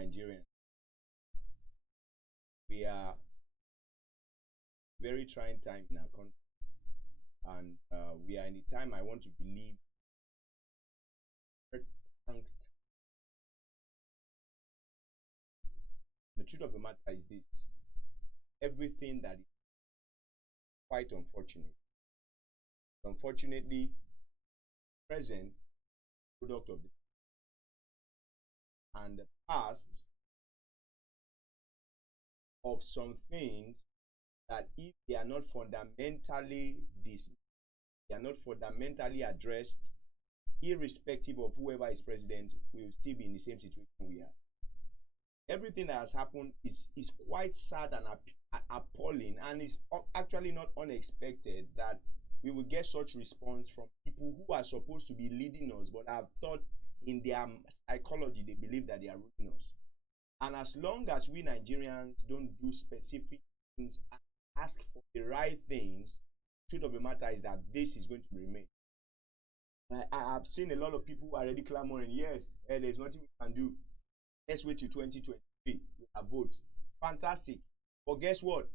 Nigerians. We are very trying time in our country, and we are in the time I want to believe angst. The truth of the matter is this: everything that is quite unfortunately present product of the and the past of some things that, if they are not fundamentally they are not fundamentally addressed, irrespective of whoever is president, we will still be in the same situation we are. Everything that has happened is quite sad and appalling, and is actually not unexpected that we will get such response from people who are supposed to be leading us, but have thought in their psychology they believe that they are ruling us. And as long as we Nigerians don't do specific things and ask for the right things, the truth of the matter is that this is going to remain. I have seen a lot of people already clamoring, yes, there's nothing we can do. Let's wait till 2023. We have votes. Fantastic. But guess what?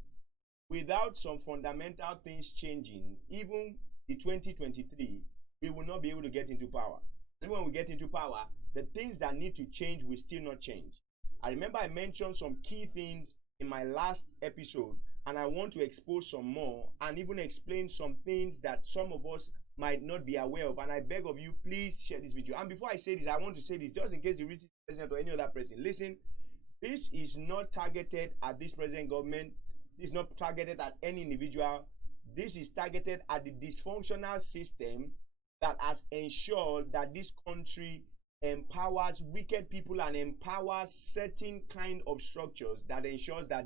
Without some fundamental things changing, even the 2023, we will not be able to get into power. And when we get into power, the things that need to change will still not change. I remember I mentioned some key things in my last episode, and I want to expose some more and even explain some things that some of us might not be aware of. And I beg of you, please share this video. And before I say this, I want to say this just in case you reach the president or any other person. Listen, this is not targeted at this present government. This is not targeted at any individual. This is targeted at the dysfunctional system that has ensured that this country empowers wicked people and empowers certain kind of structures that ensures that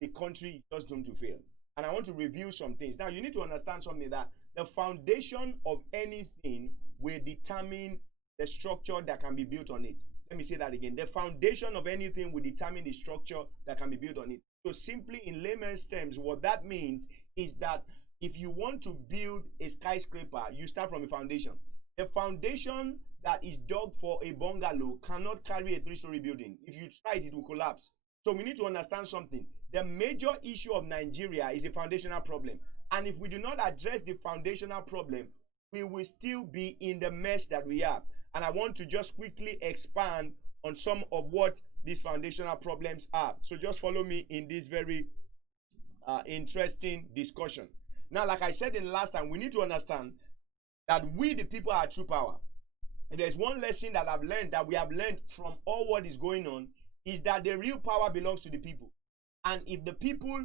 the country is just doomed to fail. And I want to review some things. Now, you need to understand something, that the foundation of anything will determine the structure that can be built on it. Let me say that again. The foundation of anything will determine the structure that can be built on it. So simply in layman's terms, what that means is that if you want to build a skyscraper, you start from a foundation. The foundation that is dug for a bungalow cannot carry a 3-story building. If you try it, it will collapse. So we need to understand something. The major issue of Nigeria is a foundational problem. And if we do not address the foundational problem, we will still be in the mess that we are. And I want to just quickly expand on some of what these foundational problems are. So just follow me in this very interesting discussion. Now, like I said in the last time, we need to understand that we, the people, are true power. And there's one lesson that I've learned, that we have learned from all what is going on, is that the real power belongs to the people. And if the people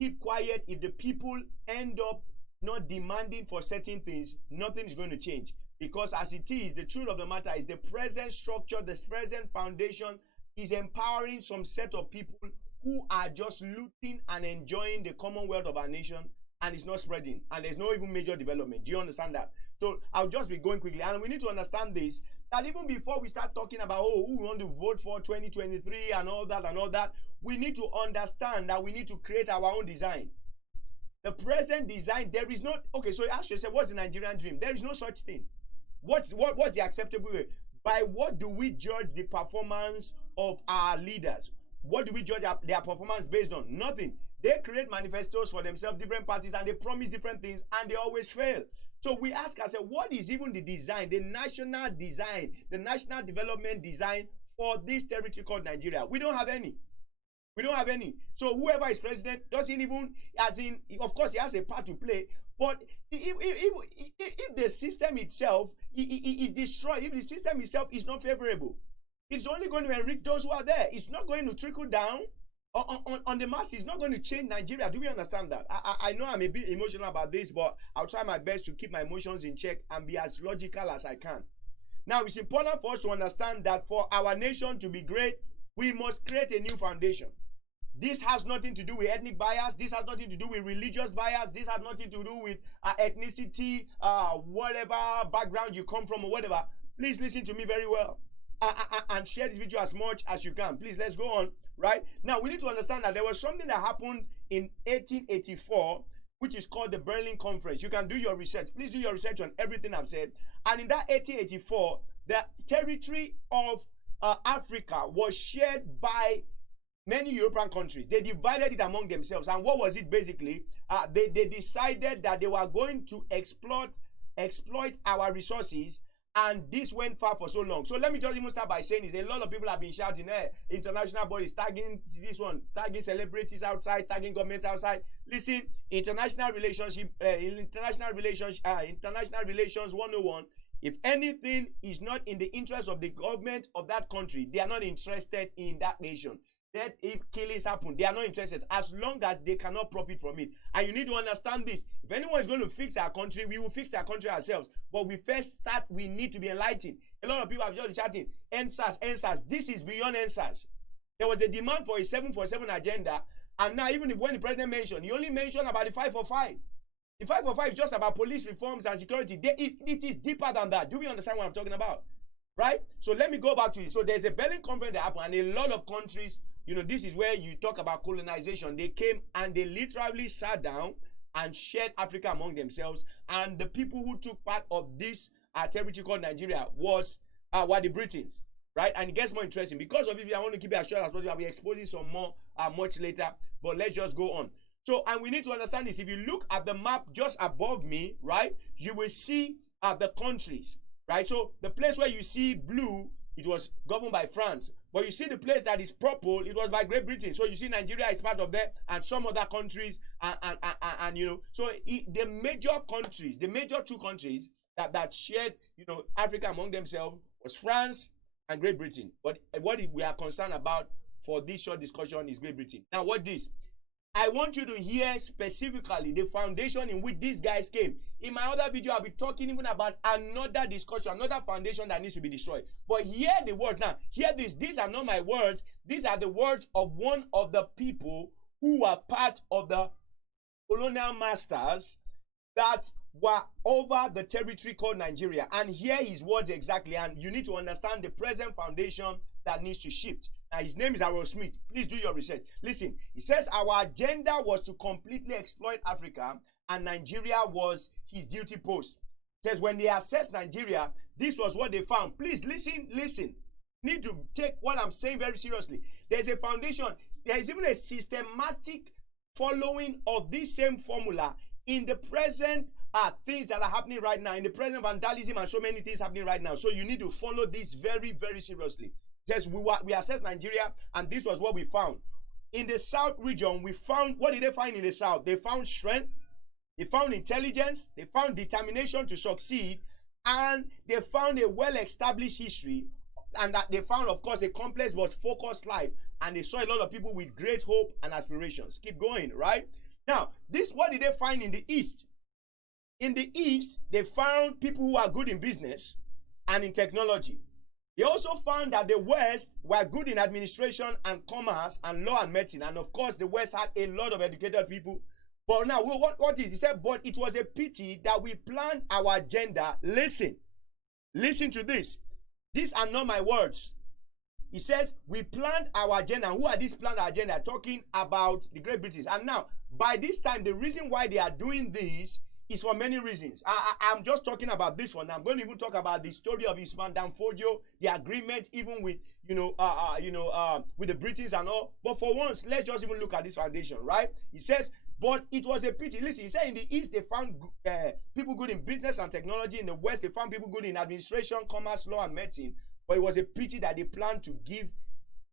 keep quiet, if the people end up not demanding for certain things, nothing is going to change. Because as it is, the truth of the matter is the present structure, the present foundation is empowering some set of people who are just looting and enjoying the commonwealth of our nation, and it's not spreading, and there's no even major development. Do you understand that? So I'll just be going quickly, and we need to understand this, that even before we start talking about who we want to vote for 2023 and all that, we need to understand that we need to create our own design. The present design, there is not, okay, so ask yourself, what's the Nigerian dream? There is no such thing. What's the acceptable way? By what do we judge the performance of our leaders? What do we judge their performance based on? Nothing. They create manifestos for themselves, different parties, and they promise different things, and they always fail. So we ask ourselves, what is even the design, the national design, the national development design for this territory called Nigeria? We don't have any. We don't have any. So whoever is president doesn't even, as in, of course, he has a part to play, but if the system itself is destroyed, if the system itself is not favorable, it's only going to enrich those who are there. It's not going to trickle down on the masses. It's not going to change Nigeria. Do we understand that? I know I'm a bit emotional about this, but I'll try my best to keep my emotions in check and be as logical as I can. Now, it's important for us to understand that for our nation to be great, we must create a new foundation. This has nothing to do with ethnic bias. This has nothing to do with religious bias. This has nothing to do with ethnicity, whatever background you come from or whatever. Please listen to me very well and share this video as much as you can. Please, let's go on, right? Now, we need to understand that there was something that happened in 1884, which is called the Berlin Conference. You can do your research. Please do your research on everything I've said. And in that 1884, the territory of Africa was shared by many European countries. They divided it among themselves. And what was it basically? They decided that they were going to exploit our resources, and this went far for so long. So let me just even start by saying this. A lot of people have been shouting, hey, international bodies tagging this one, tagging celebrities outside, tagging governments outside. Listen, international relations 101. If anything is not in the interest of the government of that country, they are not interested in that nation. That if killings happen, they are not interested as long as they cannot profit from it. And you need to understand this. If anyone is going to fix our country, we will fix our country ourselves. But we need to be enlightened. A lot of people have just chatting, NSAS. This is beyond NSAS. There was a demand for a 747 agenda, and now even when the president mentioned, he only mentioned about the 545. The 545 is just about police reforms and security. It is deeper than that. Do we understand what I'm talking about? Right? So let me go back to it. So there's a Berlin conference that happened, and a lot of countries, this is where you talk about colonization. They came and they literally sat down and shared Africa among themselves. And the people who took part of this territory called Nigeria were the Britons, right? And it gets more interesting. Because of it, I want to keep it as short as possible. I'll be exposing some more much later. But let's just go on. So, and we need to understand this. If you look at the map just above me, right, you will see the countries, right? So the place where you see blue, it was governed by France. But you see the place that is purple, it was by Great Britain. So you see Nigeria is part of that, and some other countries, so the major countries, the major two countries that shared, Africa among themselves was France and Great Britain. But what we are concerned about for this short discussion is Great Britain. Now, what this? I want you to hear specifically the foundation in which these guys came. In my other video, I'll be talking even about another discussion, another foundation that needs to be destroyed. But hear the word now. Hear this. These are not my words. These are the words of one of the people who were part of the colonial masters that were over the territory called Nigeria. And hear his words exactly. And you need to understand the present foundation that needs to shift. Now, his name is Harold Smith. Please do your research. Listen, he says our agenda was to completely exploit Africa, and Nigeria was his duty post. He says when they assessed Nigeria, this was what they found. Please listen. Need to take what I'm saying very seriously. There's a foundation. There is even a systematic following of this same formula in the present things that are happening right now, in the present vandalism and so many things happening right now. So you need to follow this very, very seriously. It says we assessed Nigeria, and this was what we found. In the South region, we found, what did they find in the South? They found strength, they found intelligence, they found determination to succeed, and they found a well-established history, and that they found, of course, a complex but focused life, and they saw a lot of people with great hope and aspirations. Keep going, right? Now, what did they find in the East? In the East, they found people who are good in business and in technology. They also found that the West were good in administration and commerce and law and medicine. And of course, the West had a lot of educated people. But now, what is? He said, but it was a pity that we planned our agenda. Listen to this. These are not my words. He says, we planned our agenda. Who are these planned our agenda? Talking about the Great British. And now, by this time, the reason why they are doing this is for many reasons. I'm just talking about this one. I'm going to even talk about the story of Usman Danfodio, the agreement even with, with the British and all. But for once, let's just even look at this foundation, right? He says, but it was a pity. Listen, he said in the East, they found people good in business and technology. In the West, they found people good in administration, commerce, law, and medicine. But it was a pity that they planned to give,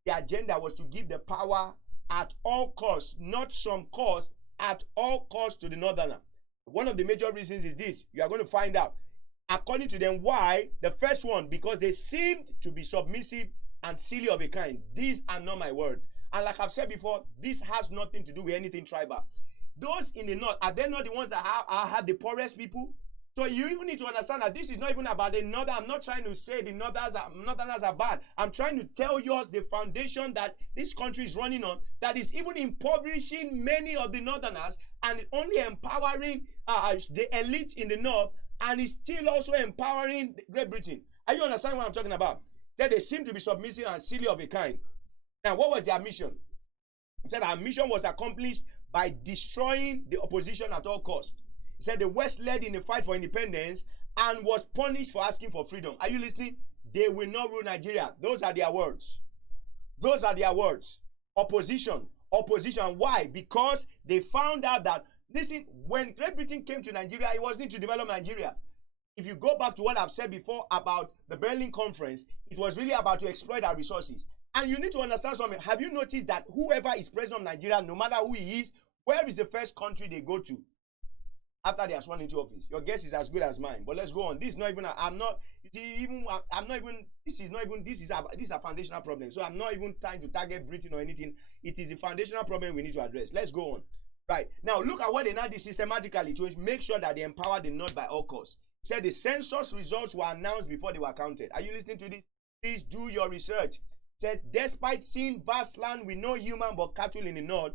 the agenda was to give the power at all costs, not some cost, at all costs to the Northerner. One of the major reasons is this. You are going to find out. According to them, why? The first one, because they seemed to be submissive and silly of a kind. These are not my words. And like I've said before, this has nothing to do with anything tribal. Those in the north, are they not the ones that have the poorest people? So you even need to understand that this is not even about the northern. I'm not trying to say the northerners are bad. I'm trying to tell you the foundation that this country is running on that is even impoverishing many of the northerners and only empowering the elite in the north, and is still also empowering Great Britain. Are you understanding what I'm talking about? That they seem to be submissive and silly of a kind. Now, what was their mission? He said our mission was accomplished by destroying the opposition at all costs. He said the West led in the fight for independence and was punished for asking for freedom. Are you listening? they will not rule Nigeria. Those are their words. Those are their words. Opposition. Why? Because they found out that, listen, when Great Britain came to Nigeria, it wasn't to develop Nigeria. If you go back to what I've said before about the Berlin Conference, it was really about to exploit our resources. And you need to understand something. Have you noticed that whoever is president of Nigeria, no matter who he is, where is the first country they go to after they are sworn into office? Your guess is as good as mine. But let's go on. This is not even. This is a foundational problem. So I'm not even trying to target Britain or anything. It is a foundational problem we need to address. Let's go on. Right now, look at what they now did systematically to make sure that they empower the North by all costs. Said the census results were announced before they were counted. Are you listening to this? Please do your research. Said despite seeing vast land with no human but cattle in the North,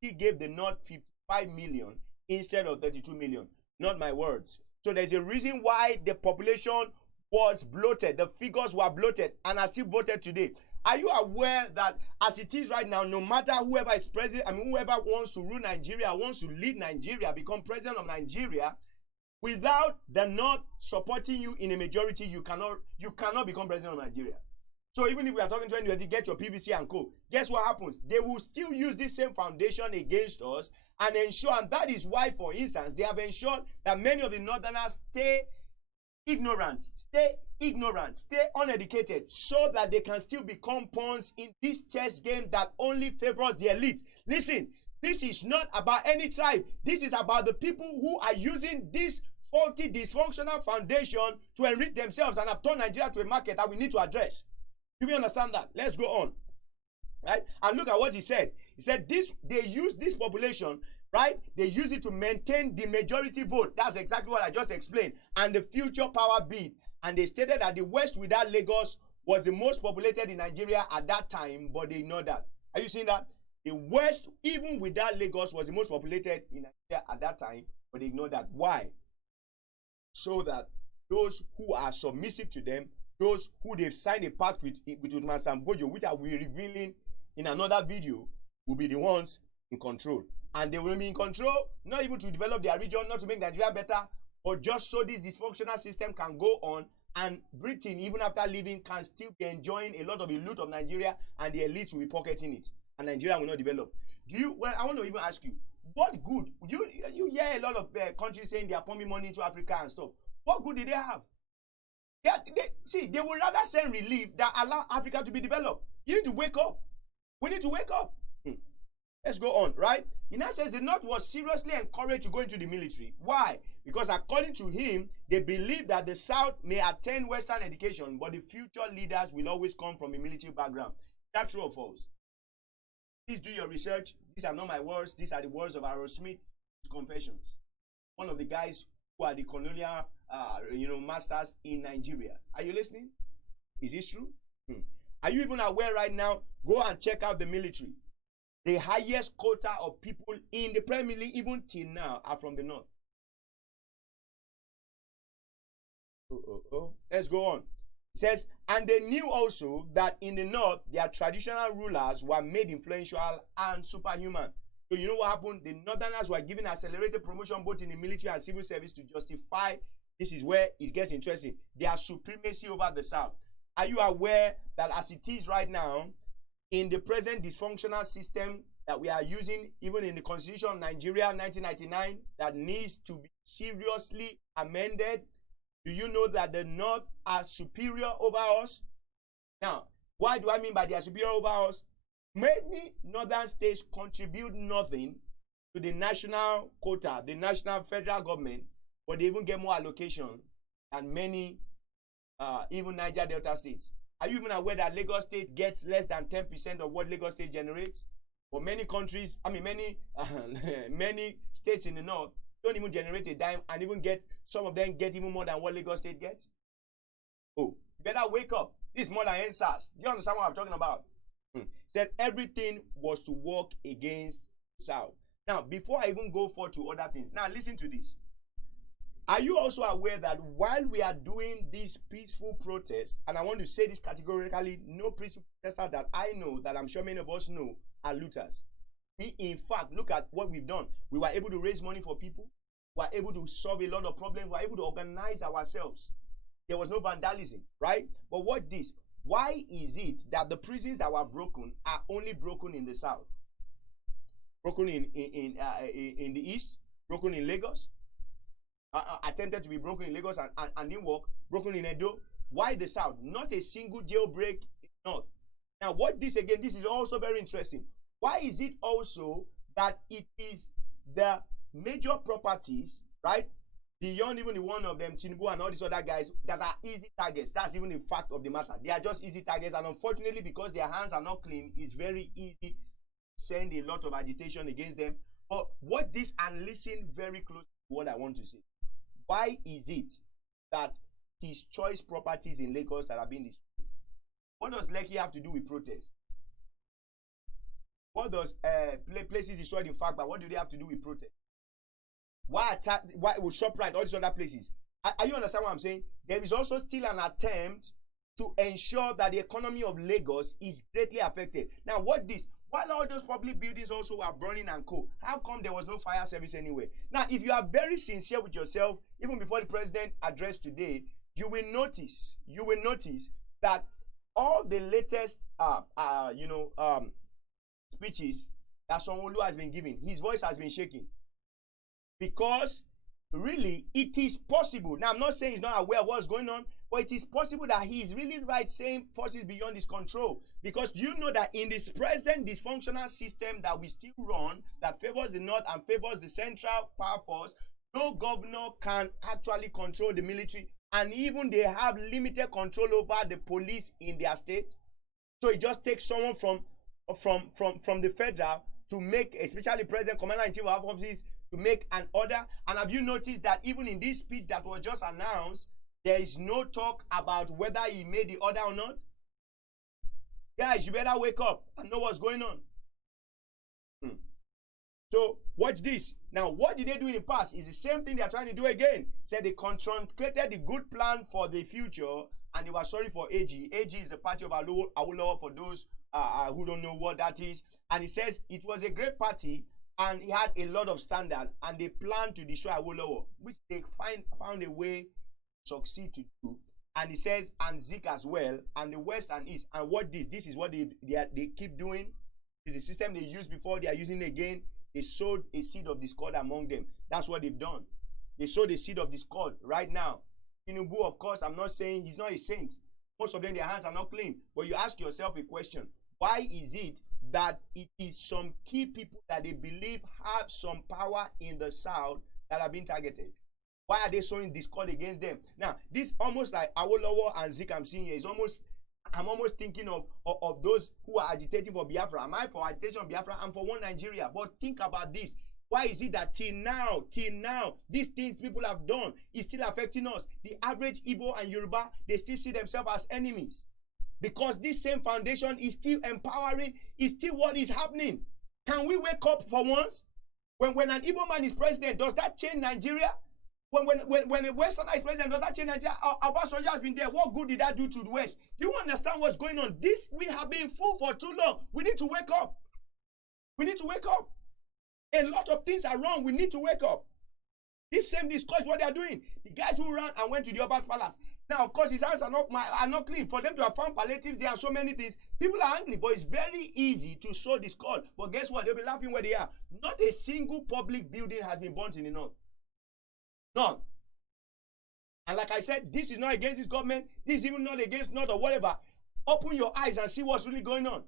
he gave the North 55 million instead of 32 million. Not my words. So there's a reason why the population was bloated. The figures were bloated and are still bloated today. Are you aware that as it is right now, no matter whoever is president, whoever wants to rule Nigeria, wants to lead Nigeria, become president of Nigeria, without the North supporting you in a majority, you cannot become president of Nigeria. So even if we are talking to anybody, get your PVC and co. Guess what happens? They will still use this same foundation against us and ensure, and that is why, for instance, they have ensured that many of the Northerners stay ignorant, stay uneducated, so that they can still become pawns in this chess game that only favors the elite. Listen, this is not about any tribe. This is about the people who are using this faulty, dysfunctional foundation to enrich themselves and have turned Nigeria to a market that we need to address. Do we understand that? Let's go on. Right? And look at what he said. He said they use this population, right? They use it to maintain the majority vote. That's exactly what I just explained. And the future power bid. And they stated that the West without Lagos was the most populated in Nigeria at that time, but they ignored that. Are you seeing that? The West, even without Lagos, was the most populated in Nigeria at that time, but they ignored that. Why? So that those who are submissive to them, those who they've signed a pact with Uthman Sambojo, which I will be revealing in another video, will be the ones in control. And they will be in control, not even to develop their region, not to make Nigeria better, but just so this dysfunctional system can go on, and Britain, even after leaving, can still be enjoying a lot of the loot of Nigeria, and the elites will be pocketing it, and Nigeria will not develop. I want to even ask you, what good? You hear a lot of countries saying they are pumping money into Africa and stuff. What good did they have? They would rather send relief than allow Africa to be developed. You need to wake up. We need to wake up. Let's go on, right? He now says the North was seriously encouraged to go into the military. Why? Because according to him, they believe that the South may attend Western education, but the future leaders will always come from a military background. That's true or false? Please do your research. These are not my words. These are the words of Aaron Smith's confessions. One of the guys who are the colonial masters in Nigeria. Are you listening? Is this true? Are you even aware right now? Go and check out the military. The highest quota of people in the Premier League, even till now, are from the North. Let's go on. It says, and they knew also that in the North, their traditional rulers were made influential and superhuman. So you know what happened? The Northerners were given accelerated promotion both in the military and civil service to justify, this is where it gets interesting, their supremacy over the South. Are you aware that as it is right now, in the present dysfunctional system that we are using, even in the Constitution of Nigeria 1999, that needs to be seriously amended? Do you know that the North are superior over us? Now, what do I mean by they are superior over us? Many northern states contribute nothing to the national quota, the national federal government, but they even get more allocation than many, even Niger Delta states. Are you even aware that Lagos State gets less than 10% of what Lagos State generates? For many countries, many states in the North don't even generate a dime, and even some of them get even more than what Lagos State gets. Oh, you better wake up. This is more than NSAS. Do you understand what I'm talking about? Said everything was to work against the South. Now, before I even go forward to other things, now listen to this. Are you also aware that while we are doing this peaceful protest, and I want to say this categorically, no peaceful protesters that I know, that I'm sure many of us know, are looters. We, in fact, look at what we've done. We were able to raise money for people. We were able to solve a lot of problems. We were able to organize ourselves. there was no vandalism, right? But what this? Why is it that the prisons that were broken are only broken in the south? Broken in the east, broken in Lagos, attempted to be broken in Lagos and didn't work, broken in Edo. Why the south? Not a single jailbreak in north. Now, what this again, this is also very interesting. Why is it also that it is the major properties, right, beyond even the one of them, Tinubu and all these other guys, that are easy targets? That's even the fact of the matter. They are just easy targets, and unfortunately, because their hands are not clean, it's very easy to send a lot of agitation against them. But what this, and listen very close to what I want to say. Why is it that it is choice properties in Lagos that are being destroyed? What does Lekki have to do with protest? What does places destroyed in fact, but what do they have to do with protest? Why would ShopRite, all these other places? Are you understand what I'm saying? There is also still an attempt to ensure that the economy of Lagos is greatly affected. Now, what this? While all those public buildings also were burning and co, how come there was no fire service anywhere? Now, if you are very sincere with yourself, even before the president addressed today, you will notice that all the latest, speeches that Sanwo-Olu has been giving, his voice has been shaking. Because really, it is possible. Now, I'm not saying he's not aware of what's going on, but it is possible that he is really right saying forces beyond his control. Because do you know that in this present dysfunctional system that we still run, that favors the north and favors the central power force, no governor can actually control the military, and even they have limited control over the police in their state. So it just takes someone from the federal to make, especially president, commander-in-chief of offices, to make an order. And have you noticed that even in this speech that was just announced, there is no talk about whether he made the order or not? Guys, you better wake up and know what's going on. So watch this. Now, what did they do in the past? It's the same thing they are trying to do again. Said they contemplated the good plan for the future, and they were sorry for AG. AG is the party of Awolowo, for those who don't know what that is. And he says it was a great party, and he had a lot of standard, and they planned to destroy Awolowo, which they found a way to succeed to do. And he says, and Zik as well, and the West and East. And what this is what they keep doing. It's the system they used before, they are using it again. They sowed a seed of discord among them. That's what they've done. They sowed a seed of discord right now. Tinubu, of course, I'm not saying he's not a saint. Most of them, their hands are not clean. But you ask yourself a question. Why is it that it is some key people that they believe have some power in the South that are being targeted? Why are they sowing discord against them? Now, this almost like Awolowo and Zik I'm seeing here is almost, I'm almost thinking of those who are agitating for Biafra. Am I for agitation of Biafra? I'm for one Nigeria. But think about this. Why is it that till now, these things people have done is still affecting us? The average Igbo and Yoruba, they still see themselves as enemies. Because this same foundation is still empowering, is still what is happening. Can we wake up for once? When an Igbo man is president, does that change Nigeria? When a Westerner is president, does that change Nigeria? Obasanjo has been there. What good did that do to the West? Do you understand what's going on? This, we have been fooled for too long. We need to wake up. We need to wake up. A lot of things are wrong. We need to wake up. This same discourse, what they are doing. The guys who ran and went to the Oba's palace. Now, of course, his hands are not clean. For them to have found palliatives, there are so many things. People are angry, but it's very easy to sow discord. But guess what? They'll be laughing where they are. Not a single public building has been burnt in the north. None. And like I said, this is not against this government. This is even not against North or whatever. Open your eyes and see what's really going on.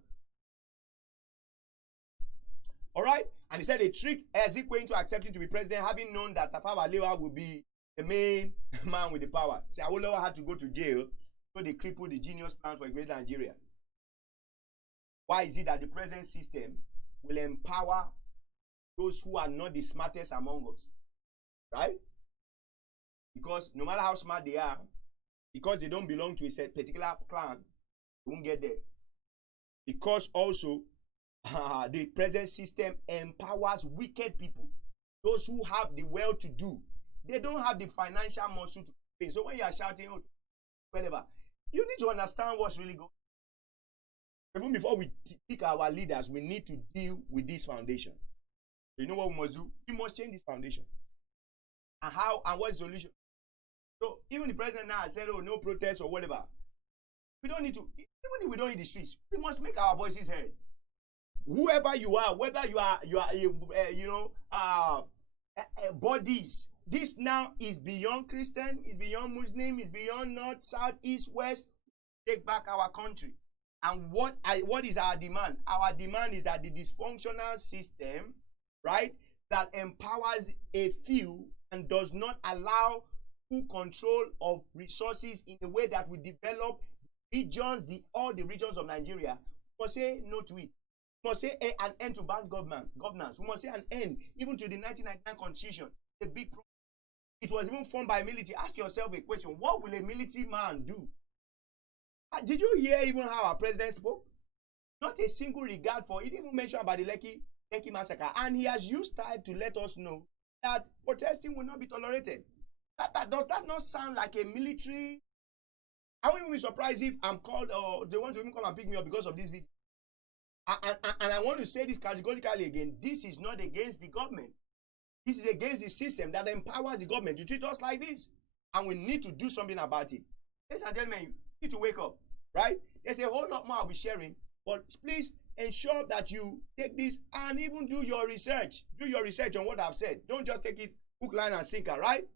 All right? And he said they tricked Ezekwe into accepting to be president, having known that Tafawa Balewa will be the main man with the power. See, Awolowo had to go to jail, so they crippled the genius plan for a great Nigeria. Why is it that the present system will empower those who are not the smartest among us? Right? Because no matter how smart they are, because they don't belong to a particular clan, they won't get there. Because also, the present system empowers wicked people. Those who have the well-to-do. They don't have the financial muscle to pay. So when you are shouting, oh, whatever, you need to understand what's really going on. Even before we pick our leaders, we need to deal with this foundation. You know what we must do? We must change this foundation. And how, and what's the solution? So even the president now said, oh, no protest or whatever. We don't need to, even if we don't need the streets, we must make our voices heard. Whoever you are, whether you are bodies, this now is beyond Christian, is beyond Muslim, is beyond North, South, East, West. Take back our country. And what is our demand? Our demand is that the dysfunctional system, right, that empowers a few and does not allow full control of resources in a way that will develop regions, all the regions of Nigeria, we must say no to it. We must say an end to bad governance. We must say an end even to the 1999 Constitution. A big problem. It was even formed by military. Ask yourself a question: what will a military man do? Did you hear even how our president spoke? Not a single regard for. He didn't even mention about the Lekki massacre, and he has used time to let us know that protesting will not be tolerated. Does that not sound like a military? I wouldn't be surprised if I'm called or they want to even come and pick me up because of this video. And I want to say this categorically again: this is not against the government. This is against the system that empowers the government to treat us like this, and we need to do something about it. Ladies and gentlemen, you need to wake up, right? There's a whole lot more I'll be sharing, but please ensure that you take this and even do your research. Do your research on what I've said. Don't just take it hook, line, and sinker, right?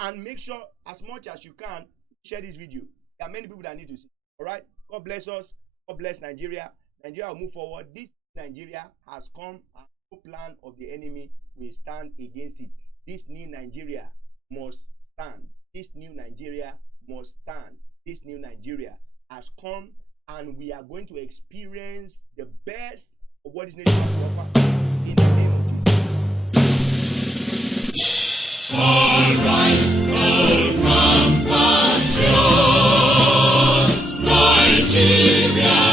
And make sure as much as you can share this video. There are many people that need to see. All right? God bless us. God bless Nigeria. Nigeria will move forward. This Nigeria has come, and no plan of the enemy will stand against it. This new Nigeria must stand. This new Nigeria must stand. This new Nigeria has come, and we are going to experience the best of what this nation has to offer in the name of Jesus. All right, all compatriots, Nigeria.